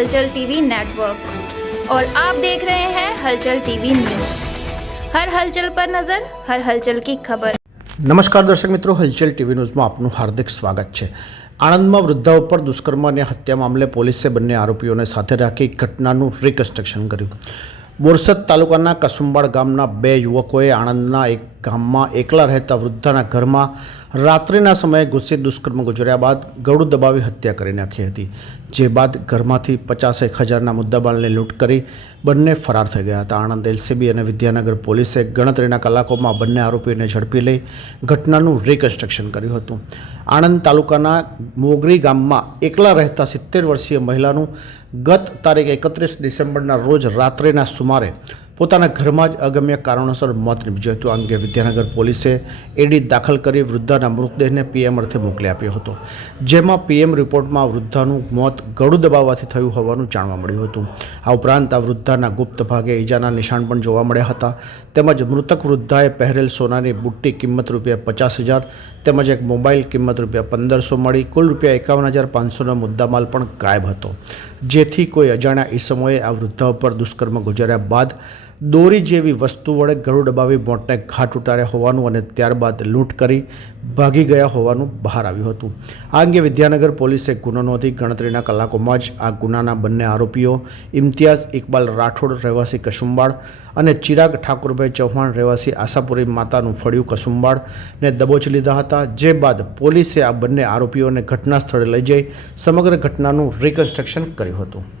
हलचल TV network और आप देख रहे हैं हलचल टीवी न्यूज हर हलचल पर नजर हर हलचल की खबर નમસ્કાર દર્શક મિત્રો હલચલ ટીવી ન્યૂઝમાં આપનું હાર્દિક સ્વાગત છે આણંદમાં વૃદ્ધા ઉપર દુષ્કર્મ અને હત્યા મામલે પોલીસે બંને આરોપીઓને સાથે રાખી ઘટનાનું રિકન્સ્ટ્રક્શન કર્યું બોરસદ તાલુકાના કસુંબાડ ગામના બે યુવકોએ આણંદના એક ગામમાં એકલા રહેતા વૃદ્ધાના ઘરમાં રાત્રિના સમયે ગુસ્સે દુષ્કર્મ ગુજર્યા બાદ ગળું દબાવી હત્યા કરી નાખી હતી, જે બાદ ઘરમાંથી પચાસેક હજારના મુદ્દામાલને લૂંટ કરી બંને ફરાર થઈ ગયા હતા. આણંદ એલસીબી અને વિદ્યાનગર પોલીસે ગણતરીના કલાકોમાં બંને આરોપીને ઝડપી લઈ ઘટનાનું રિકન્સ્ટ્રક્શન કર્યું હતું. આણંદ તાલુકાના મોગરી ગામમાં એકલા રહેતા સિત્તેર વર્ષીય મહિલાનું ગત તારીખ એકત્રીસ ડિસેમ્બરના રોજ રાત્રિના સુમારે પોતાના ઘરમાં જ અગમ્ય કારણોસર મોત નીપજ્યું હતું. આ અંગે વિદ્યાનગર પોલીસે એડી દાખલ કરી વૃદ્ધાના મૃતદેહને પીએમ અર્થે મોકલી આપ્યો હતો. જેમાં પીએમ રિપોર્ટમાં વૃદ્ધાનું મોત ગળું દબાવવાથી થયું હોવાનું જાણવા મળ્યું હતું. આ ઉપરાંત આ વૃદ્ધાના ગુપ્ત ભાગે ઈજાના નિશાન પણ જોવા મળ્યા હતા. તેમજ મૃતક વૃદ્ધાએ પહેરેલ સોનાની બુટ્ટી કિંમત રૂપિયા પચાસ હજાર તેમજ એક મોબાઈલ કિંમત રૂપિયા પંદરસો મળી કુલ રૂપિયા એકાવન હજાર પાંચસોનો મુદ્દામાલ પણ ગાયબ હતો. જેથી કોઈ અજાણ્યા ઈસમોએ આ વૃદ્ધા ઉપર દુષ્કર્મ ગુજાર્યા બાદ દોરી જેવી વસ્તુ વડે ગળું દબાવી મોટને ઘાટ ઉતાર્યા હોવાનું અને ત્યારબાદ લૂંટ કરી ભાગી ગયા હોવાનું બહાર આવ્યું હતું. આ અંગે વિદ્યાનગર પોલીસે ગુનો નોંધી ગણતરીના કલાકોમાં જ આ ગુનાના બંને આરોપીઓ ઇમ્તિયાઝ ઇકબાલ રાઠોડ, રહેવાસી કસુંબાળ અને ચિરાગ ઠાકુરભાઈ ચૌહાણ, રહેવાસી આશાપુરી માતાનું ફળિયું કસુંબાડને દબોચી લીધા હતા, જે બાદ પોલીસે આ બંને આરોપીઓને ઘટના સ્થળે લઈ જઈ સમગ્ર ઘટનાનું રિકન્સ્ટ્રક્શન કર્યું હતું.